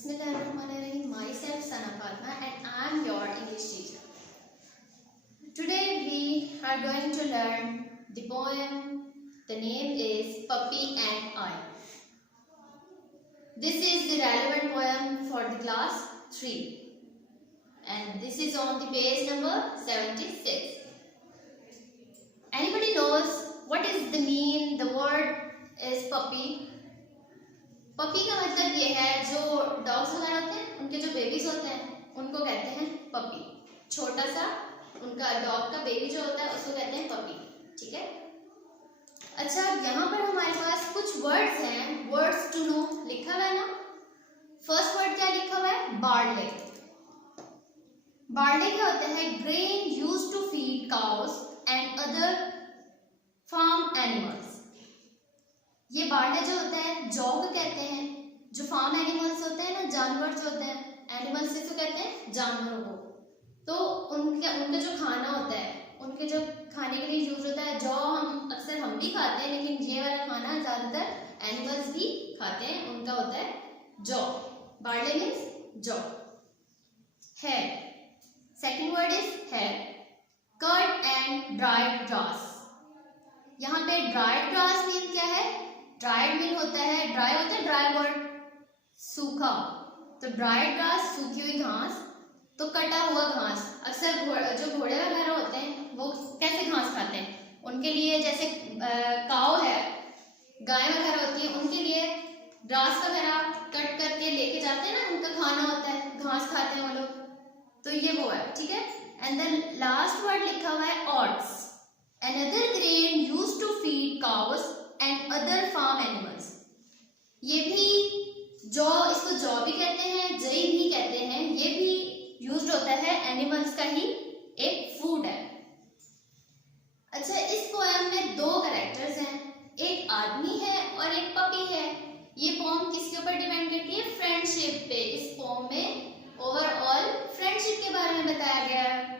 Bismillahirrahmanirrahim. Myself Sana Fatma and I am your English teacher. Today we are going to learn the poem. The name is Puppy and I. This is the relevant poem for the class 3 and this is on the page number 76. Anybody knows what is the word is puppy? Puppy का मतलब ये है जो dogs वगैरह होते हैं उनके जो बेबीज होते हैं उनको कहते हैं पपी। छोटा सा उनका डॉग का बेबी जो होता है उसको कहते हैं पपी। ठीक है। अच्छा, यहाँ पर हमारे पास कुछ वर्ड्स हैं, वर्ड्स टू नो लिखा हुआ है ना। फर्स्ट वर्ड क्या लिखा हुआ है? बार्ले। बार्ले क्या होता है? Grain used to feed cows and other farm animals. ये बार्ले जो होता है जौ को कहते हैं। जो फार्म एनिमल्स होते हैं ना, जानवर जो होते हैं, एनिमल्स से तो कहते हैं जानवरों को। तो उनका जो खाना होता है, उनके जो खाने के लिए यूज होता है जौ, हम भी खाते हैं, लेकिन ये वाला खाना ज्यादातर एनिमल्स भी खाते हैं, उनका होता है जौ। बार्ले मीन्स जौ। Hair, second word is hair. Curd and dried grass. यहाँ पे ड्राइड ग्रास मीन क्या है? ड्राइड मीन होता है, ड्राई होता है ड्राई वर्ड, सूखा। तो ड्राइड ग्रास सूखी हुई घास, तो कटा हुआ घास। अक्सर जो घोड़े वगैरह होते हैं वो कैसे घास खाते हैं? उनके लिए जैसे काऊ है, गाय वगैरह होती है, उनके लिए ग्रास वगैरह कट करके लेके जाते हैं ना, उनका खाना होता है, घास खाते हैं वो लोग। तो ये वो है। ठीक है। एंड देन लास्ट वर्ड लिखा हुआ है oats. Another grain used to feed cows and other farm animals. ये भी जौ, इसको जौ भी कहते हैं, जई भी कहते हैं, ये भी यूज्ड होता है, एनिमल्स का ही एक फूड है। अच्छा, इस पोएम में दो कैरेक्टर्स हैं, एक आदमी है और एक पपी है। ये पोएम किसके ऊपर डिपेंड करती है? फ्रेंडशिप पे। इस पोएम में ओवरऑल फ्रेंडशिप के बारे में बताया गया है।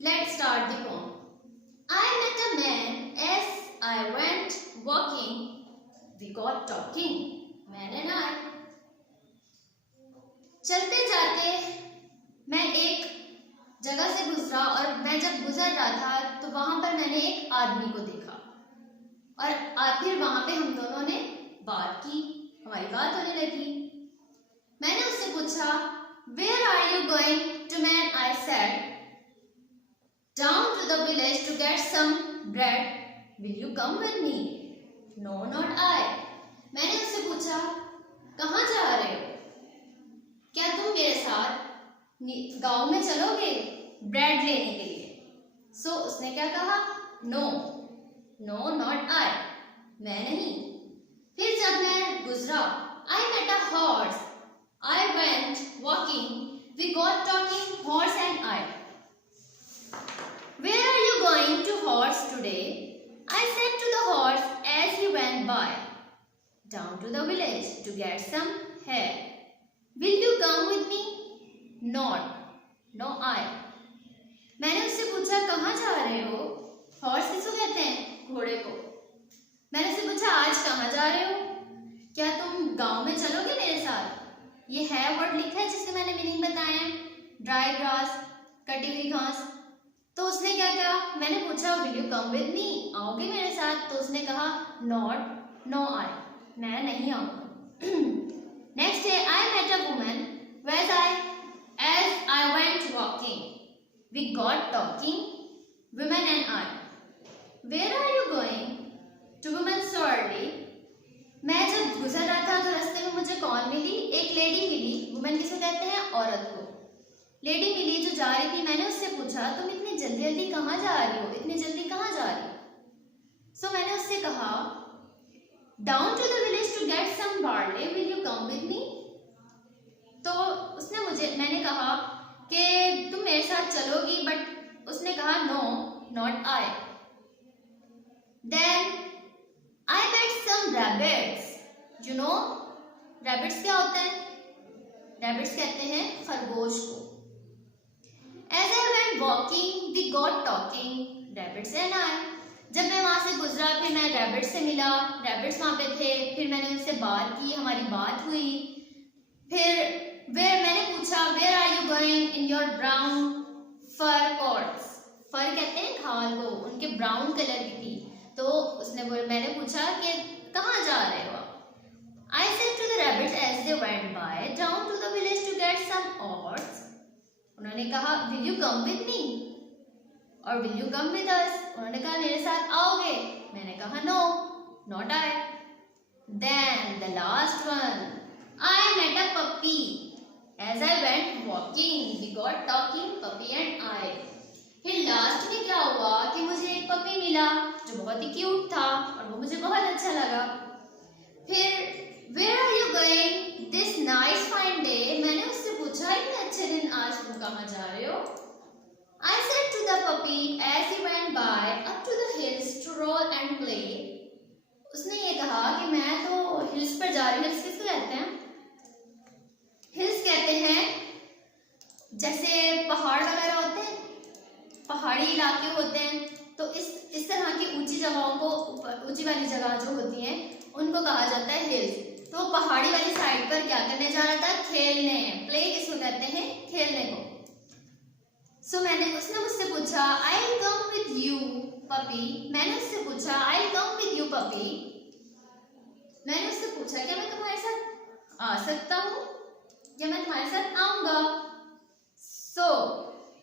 Let's start the poem. I met a man as I went walking. We got talking. Man and I. चलते जाते मैं एक जगह से गुजरा और मैं जब गुजर रहा था तो वहां पर मैंने एक आदमी को देखा और फिर वहां पे हम दोनों ने बात की, हमारी बात होने लगी। मैंने उससे पूछा, Where are you going to, man? I said, Down to the village to get some bread. Will you come with me? No, not I. मैंने उससे पूछा, कहाँ जा रहे हो? क्या तुम मेरे साथ गांव में चलोगे ब्रेड लेने के लिए? सो उसने क्या कहा? No, no, not I. मैं नहीं। फिर जब मैं गुजरा, I met a horse. I went walking. We got talking, horse and I. Where are you going to, horse, today? I said to the horse as he went by. Down to the village to get some hay. Will you come with me? Not. No, I. मैंने उससे पूछा, कहाँ जा रहे हो? Horse किसको कहते हैं? घोड़े को। मैंने उससे पूछा, आज कहाँ जा रहे हो? क्या तुम गांव में चलोगे मेरे साथ? ये है वर्ड लिखा है जिसके मैंने मीनिंग बताए हैं, ड्राई ग्रास, कटी हुई घास। तो उसने क्या कहा? मैंने पूछा, विल यू कम विद मी? आओगे मेरे साथ? तो उसने कहा, नॉट, नो आई, मैं नहीं आऊंगा। नेक्स्ट है, I met a woman as I went walking. We got talking, woman and I. Where are you going? To woman so early. मैं जब गुजर रहा था तो रास्ते में मुझे कौन मिली? एक लेडी मिली। वुमन किसे कहते हैं? औरत को। लेडी मिली जो जा रही थी। मैंने उससे पूछा, तुम इतनी जल्दी जल्दी कहाँ जा रही हो? इतनी जल्दी कहाँ जा रही हो? सो मैंने उससे कहा, down to the village to get some barley, will you come with me? तो मैंने कहा कि तुम मेरे साथ चलोगी, बट उसने कहा, no, not I. Then I met some rabbits. You know rabbits क्या होता है? रैबिट्स कहते हैं खरगोश को। As I went walking, we got talking, rabbits and I. जब मैं वहाँ से गुजरा फिर मैं रैबिट्स से मिला, रैबिट्स वहाँ पे थे, फिर मैंने उनसे बात की, हमारी बात हुई। फिर मैंने पूछा where are you going in your brown fur coats. Fur कहते हैं खाल को, उनके ब्राउन कलर की थी। तो मैंने पूछा कि कहाँ जा रहे हो आप? I said to the rabbits as they went by down to the village to get some oats. उन्होंने कहा will you come with me? और will you come with us? उन्होंने कहा मेरे साथ आओगे? मैंने कहा no, not I. Then the last one, I met a puppy. As I went walking, we got talking, puppy and I. फिर last में क्या हुआ कि मुझे एक पपी मिला जो बहुत ही क्यूट था और वो मुझे बहुत अच्छा लगा। फिर Where are you going this nice fine day? मैंने उससे पूछा इतने अच्छे दिन आज तुम कहाँ जा रहे हो? I said to the puppy as he went by up to the hills to roll and play. उसने ये कहा कि मैं तो हिल्स पर जा रही हूँ। हिल्स किसको कहते हैं? हिल्स कहते हैं जैसे पहाड़ वगैरह होते हैं, पहाड़ी इलाके होते हैं, तो इस तरह की ऊंची जगहों को, ऊंची वाली जगह जो होती हैं उनको कहा जाता है हिल्स। तो पहाड़ी वाली साइड पर क्या करने जा रहा था? खेलने। प्ले किसको कहते हैं? खेलने को। उसने मुझसे पूछा I will come with you puppy. मैंने उससे पूछा I will come with you puppy. मैंने उससे पूछा क्या मैं तुम्हारे साथ आ सकता हूँ या मैं तुम्हारे साथ आऊंगा? So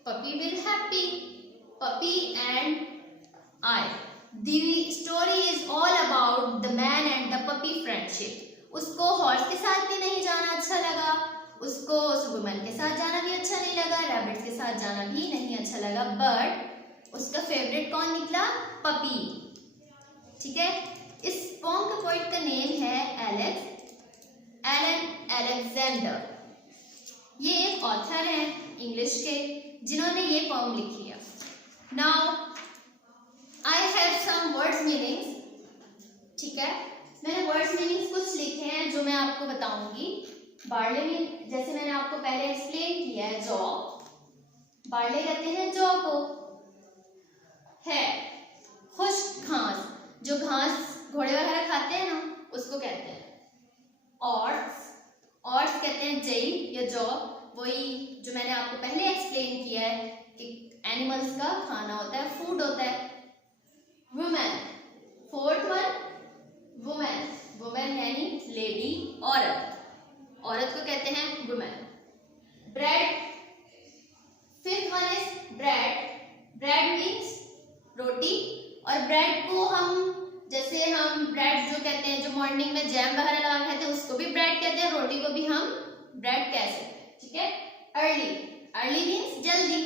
puppy will happy, puppy and I. The story is all about the man and the puppy friendship. उसको हॉर्स के साथ भी नहीं जाना अच्छा लगा, उसको सुपरमैन के साथ जाना भी अच्छा नहीं लगा, रैबिट्स के साथ जाना भी नहीं अच्छा लगा, बट उसका फेवरेट कौन निकला? पपी। ठीक है। इस पोम का पोइट का नेम है एलन अलेक्जेंडर। ये एक ऑथर हैं इंग्लिश के जिन्होंने ये पोम लिखी है। Now I have some words meanings. ठीक है, मैंने वर्ड्स मीनिंग्स कुछ लिखे हैं जो मैं आपको बताऊंगी। बार्ले में जैसे मैंने आपको पहले एक्सप्लेन किया है, जौ, बार्ले कहते हैं जौ को। है खुश्क घास, जो घास घोड़े वगैरह खाते हैं ना, उसको कहते हैं ऑट्स। ऑट्स कहते हैं जई या जौ, वही जो मैंने आपको पहले एक्सप्लेन किया है कि एनिमल्स का खाना होता है, फूड होता है। Women, fourth one women, women यानी लेडी, औरत, औरत को कहते हैं women. Bread, fifth one is bread. Bread means रोटी, और ब्रेड को हम जैसे हम ब्रेड जो कहते हैं, जो मॉर्निंग में जैम वगैरह लगा खाते हैं, उसको भी ब्रेड कहते हैं, रोटी को भी हम ब्रेड कह सकते हैं। ठीक है। अर्ली, अर्ली मीन्स जल्दी।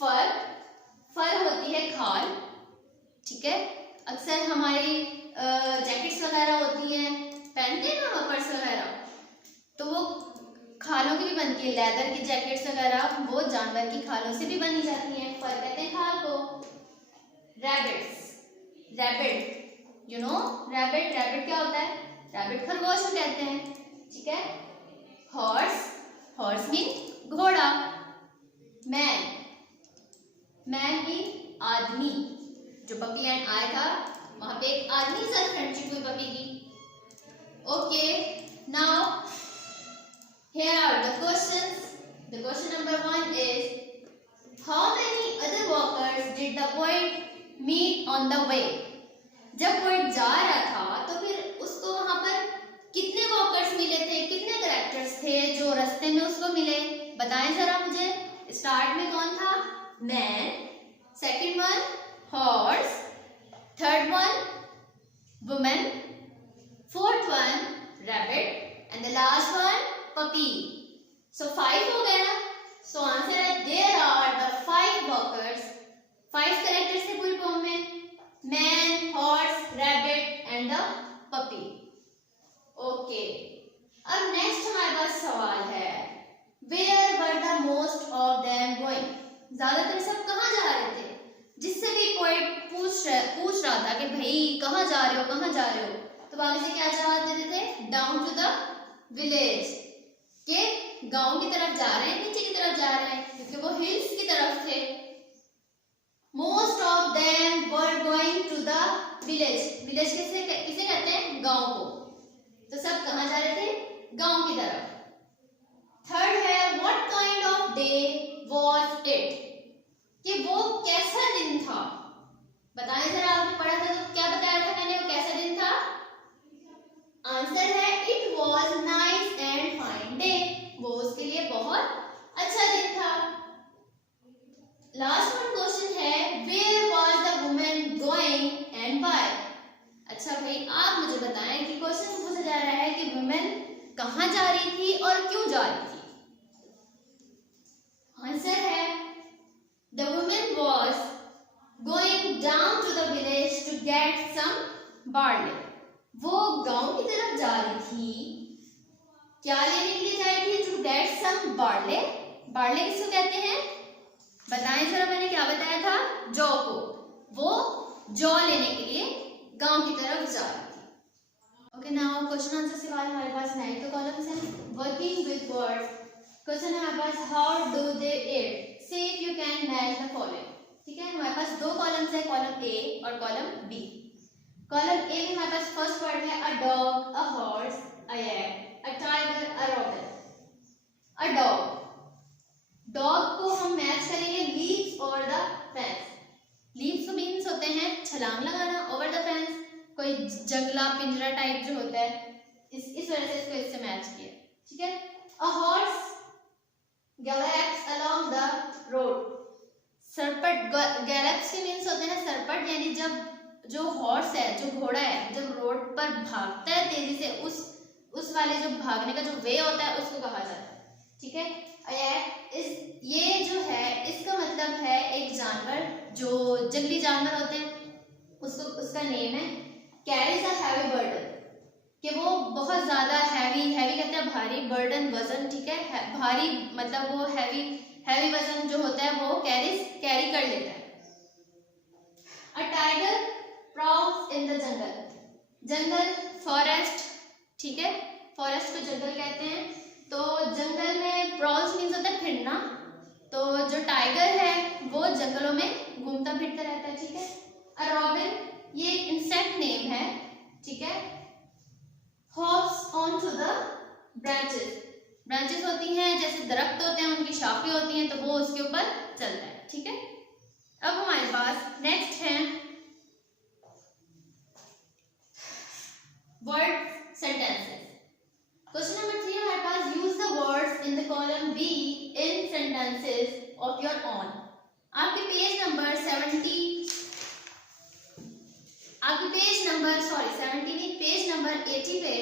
फर, फर होती है खाल। ठीक है। अक्सर हमारी जैकेट्स वगैरह होती हैं, पहनते हैं ना वर्कर्स वगैरह, तो वो खालों की भी बनती है। लेदर की जैकेट्स वगैरह वो जानवर की खालों से भी बनी जाती हैं। फर कहते हैं खाल को। Rabbits, rabbit, you know rabbit, rabbit क्या होता है? रैबिट खरगोश को कहते हैं। ठीक है। हॉर्स, हॉर्स मीन घोड़ा। मैन, मैन मीन आदमी। जो पपी एंड आई था वहां पे एक आदमी के साथ फ्रेंडशिप हुई पपी की। Okay, now here are the questions. The question number 1 is how many other walkers did the poet meet on the way? जब पोएट जा रहा था तो फिर उसको वहां पर कितने वॉकर्स मिले थे, कितने कैरेक्टर्स थे जो रास्ते में उसको मिले? बताएं जरा मुझे। स्टार्ट में कौन था? Man, second one horse, third one woman, fourth one rabbit, and the last one puppy. So 5 हो गए ना? So answer है there are the 5 walkers. 5 characters थे पूरी पोम में, man, horse, rabbit and the puppy. Okay. अब next हमारे पास सवाल है where were the most of them going? ज्यादातर सब कहाँ जा रहे थे? जिससे भी पोएट पूछ रहा था कि भाई कहाँ जा रहे हो, कहाँ जा रहे हो, तो आगे से क्या जवाब देते थे? डाउन टू द विलेज, के गांव की तरफ जा रहे हैं, नीचे की तरफ जा रहे हैं, क्योंकि वो हिल्स की तरफ थे। Most of them were going to the village. Village किसे कहते हैं? गांव को। तो सब कहाँ जा रहे थे? गांव की तरफ। थर्ड है what kind of day was it, कि वो कैसा दिन था। बताएं जरा, आपने पढ़ा था तो क्या बताया था मैंने, वो कैसा दिन था। आंसर है it was nice and fine day, वो उसके लिए बहुत अच्छा दिन था। लास्ट वन क्वेश्चन है where was the woman going and why. अच्छा भाई आप मुझे बताएं कि क्वेश्चन पूछा जा रहा है कि वुमेन कहाँ जा रही थी और क्यों जा रही थी। आंसर है the women was going down to the village to get some barley. वो गांव की तरफ जा रही थी, क्या लेने के लिए जा रही थी, to get some barley. Barley किसको कहते हैं बताएं जरा, मैंने क्या बताया था, जौ को। वो जौ लेने के लिए गांव की तरफ जा रही थी। ओके नाउ क्वेश्चन आंसर से बाद हमारे पास 9 कॉलम्स हैं। वर्किंग विद वर्ड्स, क्वेश्चन है हमारे पास how do they it, see if you can match the following. ठीक है, हमारे पास 2 कॉलम्स है, कॉलम ए और कॉलम बी। कॉलम ए में हमारे पास फर्स्ट वर्ड है a dog, a horse, a egg, a tiger, a robin. A dog, dog को हम मैच करेंगे लीव्स और द फेंस। लीव्स मीन्स होते हैं छलांग लगाना, ओवर द फेंस कोई जंगला पिंजरा टाइप जो होता है, इस वजह से इसको इससे मैच किया। ठीक है, a horse gallops along the road. सरपट, गैलप्स के मीन्स होते हैं सरपट, यानी जब जो हॉर्स है, जो घोड़ा है, जब रोड पर भागता है तेजी से, उस वाले जो भागने का जो वे होता है उसको कहा जाता है। ठीक है, ये जो है इसका मतलब है एक जानवर जो जंगली जानवर होते हैं, उसका नेम है कैरीज अ हैवी बर्डन, कि वो बहुत ज्यादा हैवी कहते हैं भारी, बर्डन वजन। ठीक है, भारी मतलब वो हैवी वजन जो होता है वो कैरी कर लेता है। A tiger prowls in the jungle, forest. ठीक है, फॉरेस्ट को जंगल कहते हैं, तो जंगल में प्रॉव्स मीन्स होता है फिरना, तो जो टाइगर है वो जंगलों में घूमता फिरता रहता है। ठीक है, अ रॉबिन ये इंसेक्ट नेम है। ठीक है, hops on to the branches होती हैं जैसे दरख्त होते हैं, उनकी शाखें होती हैं, तो वो उसके ऊपर चलता है। ठीक है, अब हमारे पास नेक्स्ट है वर्ड सेंटेंसेस। क्वेश्चन नंबर 3 हमारे पास use the words in the column B in sentences of your own. आपके पेज नंबर 80 पे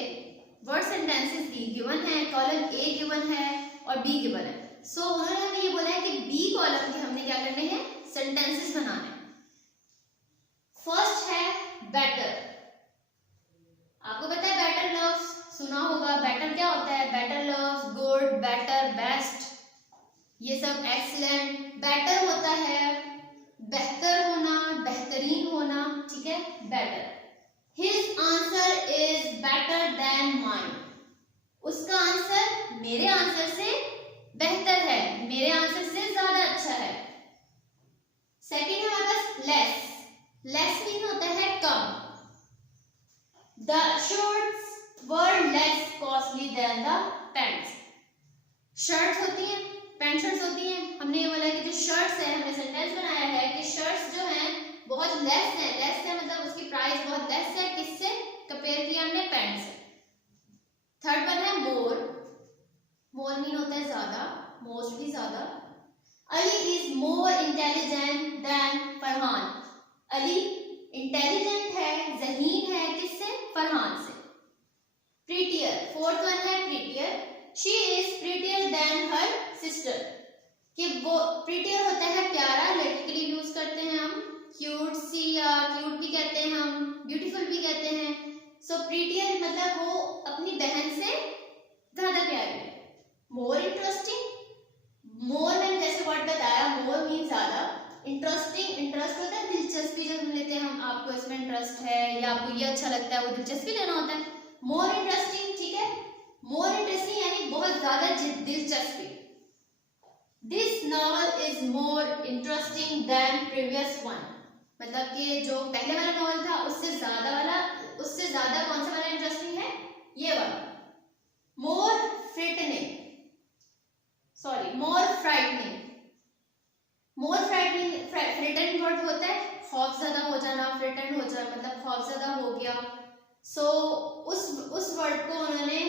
वर्ड सेंटेंसेस दी गिवन है, कॉलम ए गिवन है और बी गिवन है। सो उन्होंने हमें ये बोला है कि बी कॉलम के हमने क्या करने हैं, सेंटेंसेस बनाने हैं। फर्स्ट है बेटर। आपको पता है बेटर लव्स, सुना होगा। बेटर क्या होता है, better loves, good, better, best, ये सब एक्सीलेंट। बेटर होता है बेहतर होना, बेहतरीन होना। ठीक है, better. His answer is better than mine. उसका आंसर मेरे आंसर से बेहतर है, मेरे आंसर से ज्यादा अच्छा है। सेकेंड है हमारे पास लेस। लेस मीन होता है कम। The shirts were less costly than the pants. Shirts होती हैं, पैंट शर्ट्स होती हैं। हमने ये बोला कि जो शर्ट्स है, हमने सेंटेंस बनाया है कि शर्ट्स जो हैं बहुत लेस है। लेस है मतलब उसकी प्राइस बहुत लेस है, किससे कंपेयर किया हमने, पैंट से। थर्ड वन है मोर। मोर मीन होता है ज्यादा, मोस्टली ज्यादा। Ali is more intelligent than Farhan. Ali intelligent है, जहीन है, किससे, फरहान से। प्रीटियर, फोर्थ वन है prettier. She is prettier than her sister, कि वो प्रीटियर होता है प्यारा, लड़की के लिए यूज करते हैं हम। क्यूट सी, क्यूट भी कहते हैं हम, ब्यूटीफुल भी कहते हैं। सो प्रीटियर मतलब वो अपनी बहन से ज्यादा प्यारी है। मोर इंटरेस्टिंग, मोर मैंने जैसे वर्ड बताया, मोर मीन ज्यादा। इंटरेस्टिंग, इंटरेस्ट होता है दिलचस्पी, जब लेते हैं हम, आपको इसमें इंटरेस्ट है या आपको ये अच्छा लगता है, वो दिलचस्पी लेना होता है। मोर इंटरेस्टिंग, ठीक है, मोर इंटरेस्टिंग यानी बहुत ज्यादा दिलचस्पी। This novel is more interesting than previous one, मतलब कि जो पहले वाला नॉवल था उससे ज्यादा कौन सा वाला इंटरेस्टिंग है, ये वाला। मोर खौफजदा हो जाना, फ्रिटन हो जाना, मतलब खौफजदा हो गया। सो उस वर्ड को उन्होंने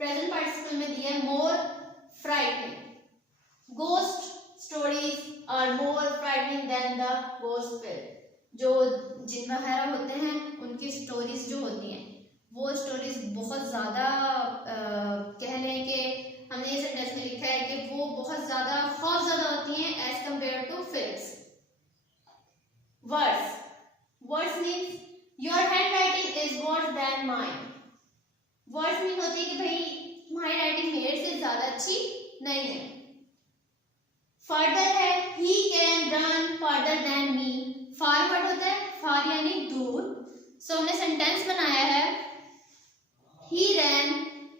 प्रेजेंट पार्टिसिपल में दिया है more frightening. Ghost stories are more frightening than the gospel. जो जिन वगैरह होते हैं उनकी स्टोरीज जो होती हैं वो स्टोरीज बहुत ज़्यादा कह लें कि हमने ये सेंटेंस में लिखा है कि वो बहुत ज़्यादा खौफज़दा होती हैं as compare to films. Words, words means your handwriting is worse than mine. Words mean होती है कि भाई तुम्हारी राइटिंग मेरे से ज़्यादा अच्छी नहीं है। फर्दर है he can run further than me. Far word होता है, फार यानी दूर। सो हमने सेंटेंस बनाया है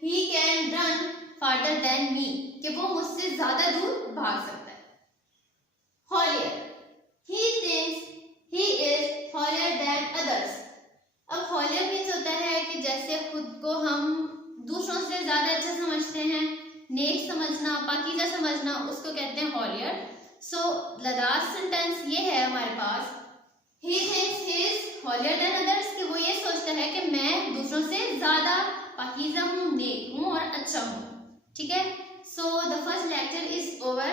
he can run farther than me, कि वो मुझसे ज्यादा दूर भाग सकता है। holier, he thinks he is holier than others। अब holier मीन्स होता है कि जैसे खुद को हम दूसरों से ज्यादा अच्छा समझते हैं, नेक समझना, पाकीज़ा समझना, उसको कहते हैं holier। So the last sentence ये है हमारे पास, he thinks he is holier than others, कि वो ये सोचता है कि मैं दूसरों से ज्यादा पाकीज़ा हूँ, नेक हूँ और अच्छा हूँ। ठीक है, so the first lecture is over.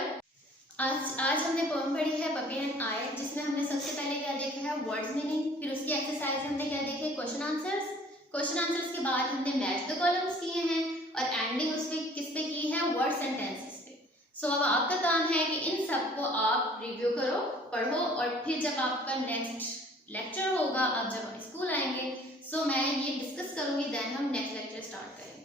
आज हमने पोएम पढ़ी है पपी एंड आई, जिसमें हमने सबसे पहले क्या देखा है वर्ड्स मीनिंग, फिर उसकी एक्सरसाइज हमने क्या देखे क्वेश्चन आंसर्स। क्वेश्चन आंसर्स के बाद हमने मैच द कॉलम्स किए हैं और एंडिंग उसपे किस पे की है, वर्ड सेंटेंसेस पे। सो अब आपका काम है कि इन सबको आप रिव्यू करो, पढ़ो और फिर जब आपका नेक्स्ट लेक्चर होगा, आप जब स्कूल आएंगे, सो मैं ये डिस्कस करूंगी, देन हम नेक्स्ट लेक्चर स्टार्ट करेंगे।